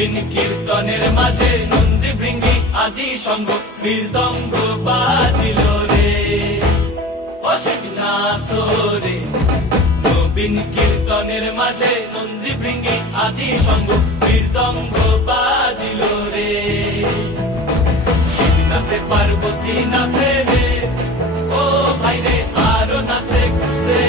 নবীন কীর্তনের মাঝে নন্দী ভৃঙ্গি আদি সঙ্গ মৃদঙ্গ বাজিল রে অসিক নাসরে। নবীন কীর্তনের মাঝে নন্দী ভৃঙ্গি আদি সঙ্গ মৃদঙ্গ বাজিল রে। শিব নাচে পার্বতী নাচে রে, ও ভাই রে আরো নাচে খুশে